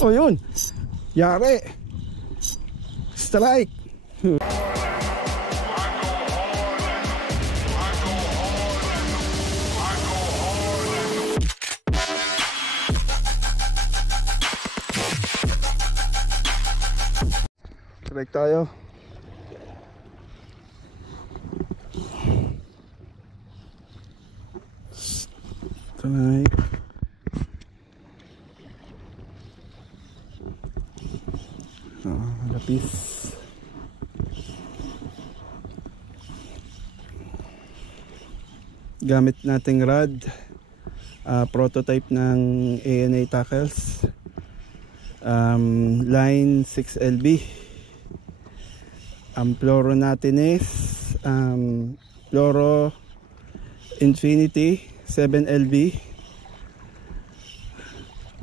O yun, yari. Strike. Strike tayo. Strike. Lapis. Gamit nating rod, prototype ng ANA tackles, line 6LB. Ang fluoro natin is fluoro Infinity 7LB.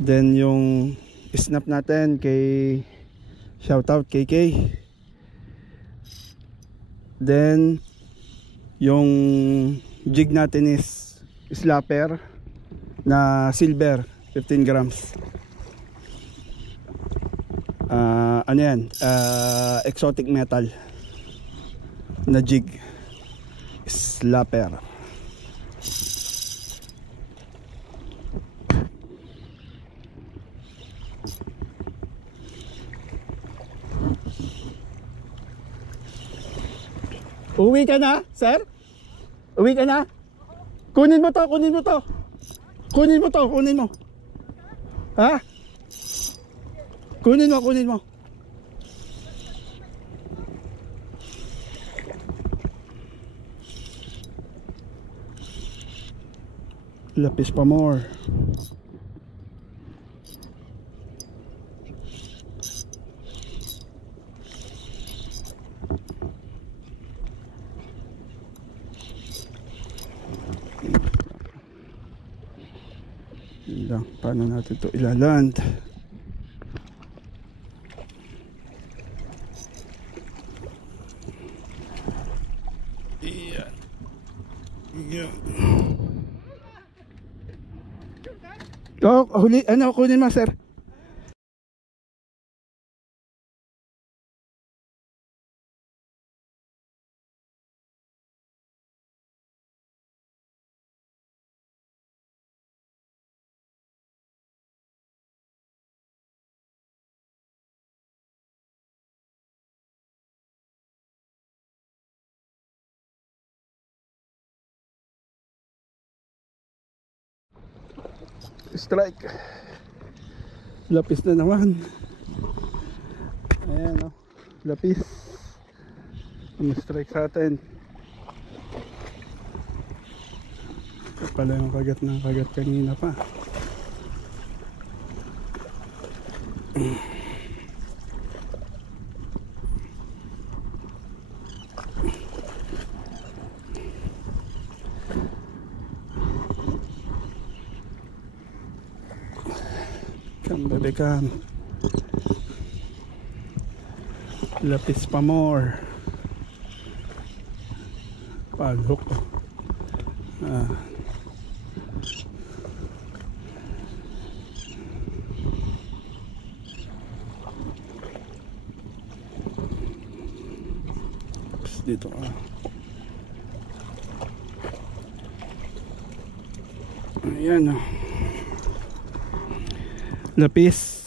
Then yung snap natin kay shoutout KK. Then yung jig natin is slapper na silver 15 grams. Ano yan, exotic metal na jig, slapper. Uwi ka na, sir? Uwi ka na? Kunin mo to, kunin mo to. Kunin mo to, kunin mo. Ha? Kunin mo, kunin mo. Lapis pa more. Lang, paano natin ito ilaland? Iyan. Iyan. Oh, huli, ano, kunin mo, sir. Strike. Lapis na naman. Ayan o, lapis. Ang strike sa atin. Ito pala yung kagat ng kagat kanina pa. Baby cam. Lapis pa more. Palhok. Dito ayan o. Lapis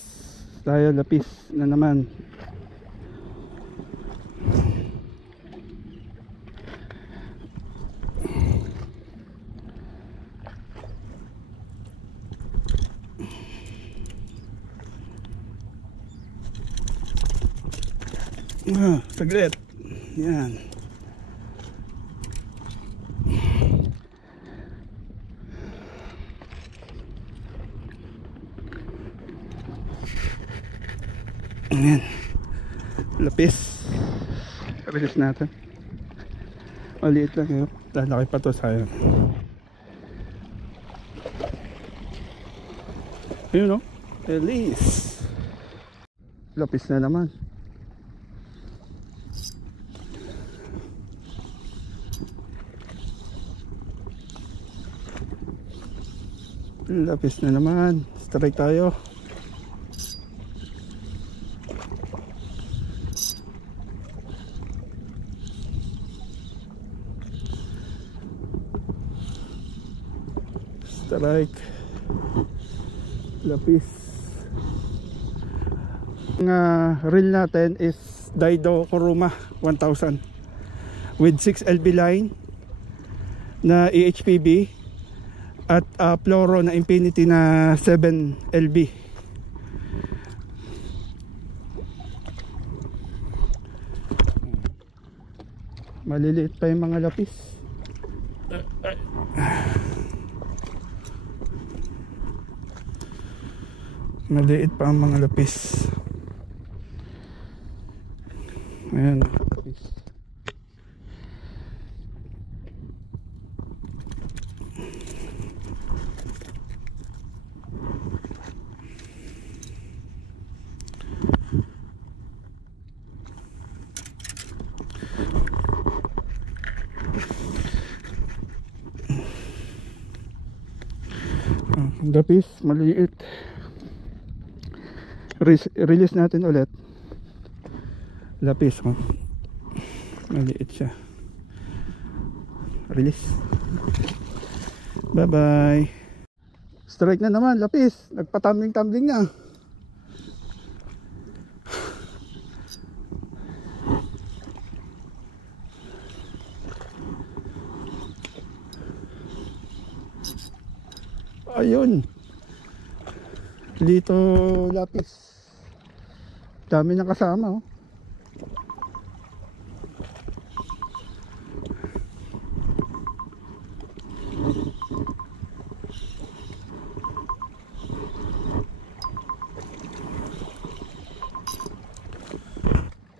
tayo, lapis na naman. Saglit. Yan. Ayan, lapis. Release natin. Maliit lang yun. Lalaki pa to, sayang. Ayun o, release. Lapis na naman. Lapis na naman. Strike tayo. Strike. Lapis. Ang reel natin is Daido Kuruma 1000 with 6 LB line na EHPB at fluoro na Infinity na 7 LB. Maliliit pa yung mga lapis. Maliit pa ang mga lapis. Ayan, lapis. Lapis, maliit. Release natin ulit. Lapis, oh. Maliit siya. Release. Bye bye. Strike na naman, lapis. Nagpatumbling-tumbling na. Ayun. Dito lapis. Dami na kasama, oh.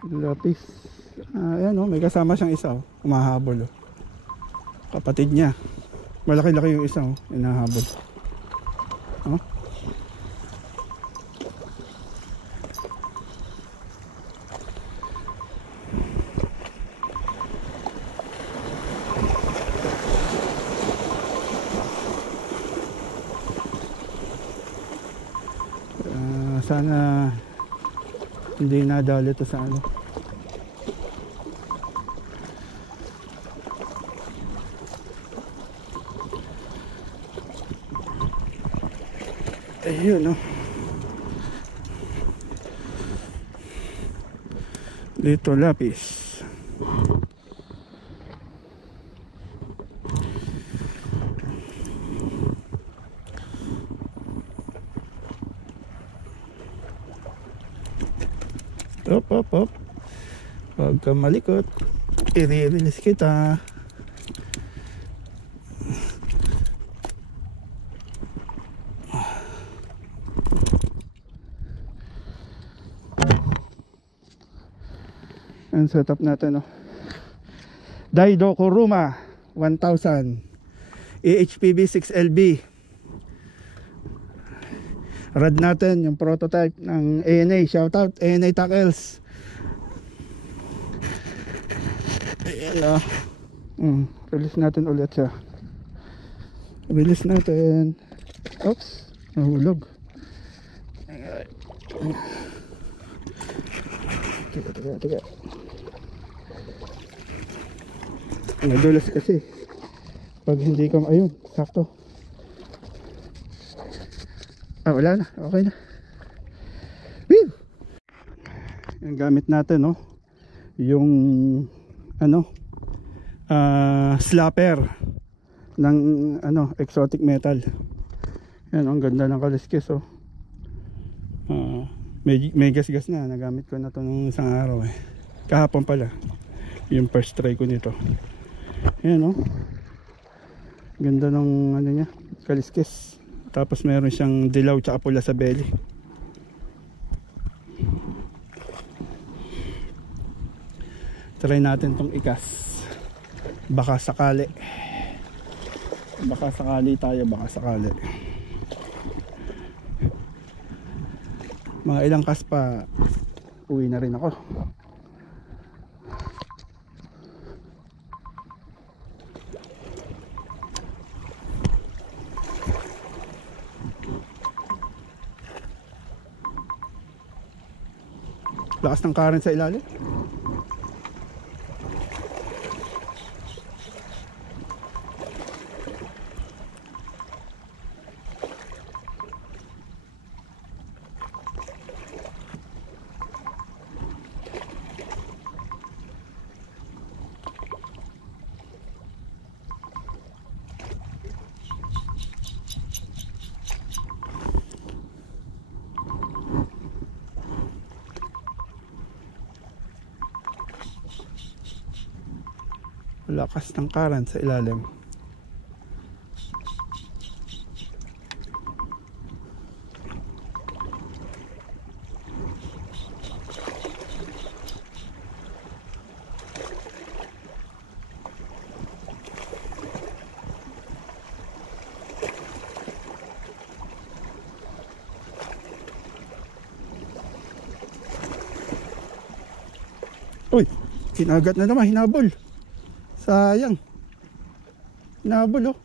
Lapis. Ayan, oh, may kasama siyang isa, oh. Umahabol, oh. Kapatid niya. Malaki-laki yung isa, oh. Inahabol. Oh. Sana hindi nadali ito sa ano. Ayun, oh. Dito lapis. Op. Huwag kang malikot. I-release kita. Ang setup natin, oh. Daido Kuruma 1000 EHPB 6LB. Rad natin yung prototype ng ANA. Shoutout ANA Tackles. Ayan, oh. Release natin ulit siya. Release natin. Oops, nahulog. Teka. Nadulas kasi pag hindi ko, ayun, sakto. Wala na, okay na. Woo! Yung gamit natin, no, yung ano, slapper ng ano, exotic metal. Yan, ang ganda ng kaliskis, oh. May gas-gas na, nagamit ko na to nung isang araw, eh. Kahapon pala yung first try ko nito. Yan, oh. Ganda ng ano niya, kaliskis. Tapos meron siyang dilaw tsaka pula sa belly. Try natin tong ikas. Baka sakali tayo, baka sakali. Mga ilang kas pa, uwi na rin ako. Lakas ng current sa ilalim. lakas ng current sa ilalim. Uy, kinagat na naman, hinabol. Sayang. Hinabol, oh.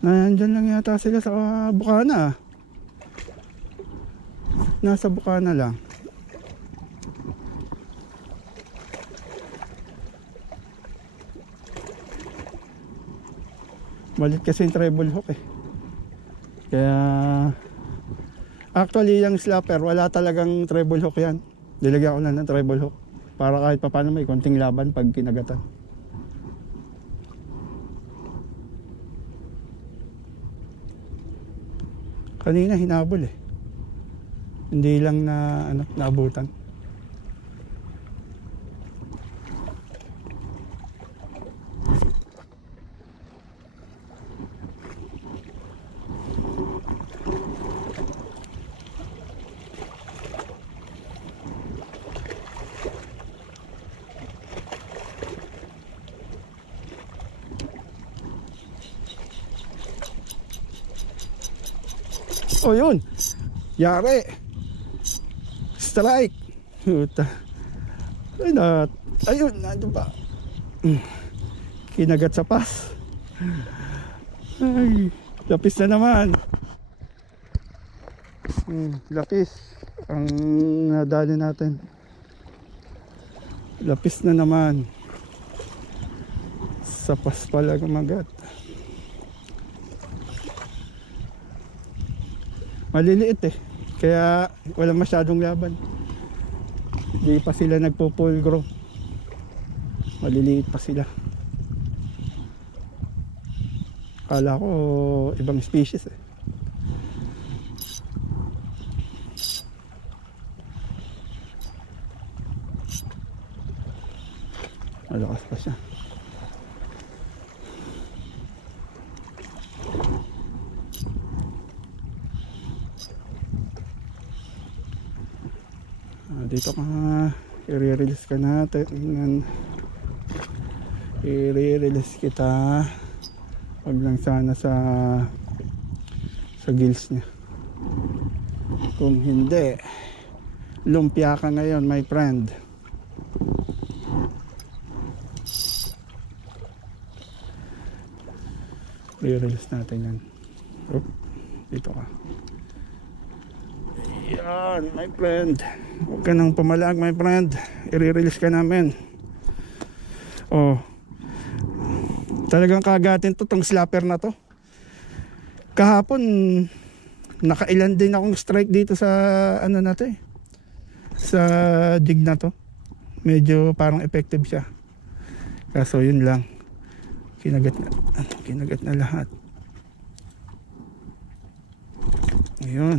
Nandyan lang yata sila sa bukana. Nasa bukana lang. Malit kasi yung treble hook eh. Kaya actually yung slapper wala talagang treble hook yan. Nilagyan ko na ng treble hook para kahit paano may konting laban pag kinagatan. Kanina hinabol eh. Hindi lang na naabutan. O yun, yari. Strike. Puta. Ayun, nandun ba? Kinagat sa pas. Ay, lapis na naman. Lapis ang nadali natin. Lapis na naman. Sa pas pala kumagat. Maliliit eh, kaya walang masyadong laban. Hindi pa sila nagpo-full grow. Maliliit pa sila. Kala ko ibang species eh. Malakas pa siya. Dito ka, i-release ka natin. I-release kita. Wag lang sana sa gills niya. Kung hindi, lumpia ka ngayon, my friend. I-release natin yan. Dito ka. Yan, my friend. Huwag ka nang pumalag, my friend. I-release ka namin. Oh, talagang kagatin to, tong slapper na to. Kahapon nakailan din akong strike dito sa ano na to eh, sa jig na to. Medyo parang effective siya. Kaso yun lang, kinagat na lahat. Ayun.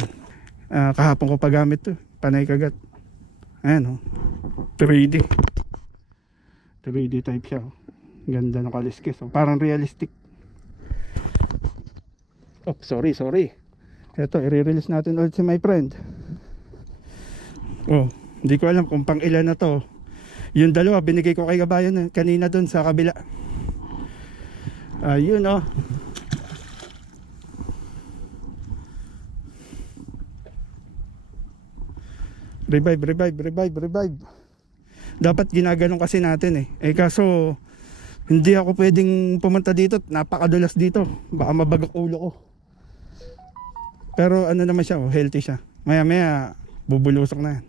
Kahapon ko pa gamit to, panay kagat. Ayan, oh. 3D type siya, oh. Ganda ng kaliskis, oh. Parang realistic. Oh, sorry. Ito, i-release natin ulit si my friend. Oh, hindi ko alam kung pang ilan na to. Yung dalawa binigay ko kay kabayan kanina dun sa kabila. Ayun, oh. Revive. Dapat ginaganon kasi natin eh. Kaso hindi ako pwedeng pumunta dito, napakadulas dito. Baka mabagak ulo ko. Pero ano naman siya, healthy siya. Maya bubulusok na yan.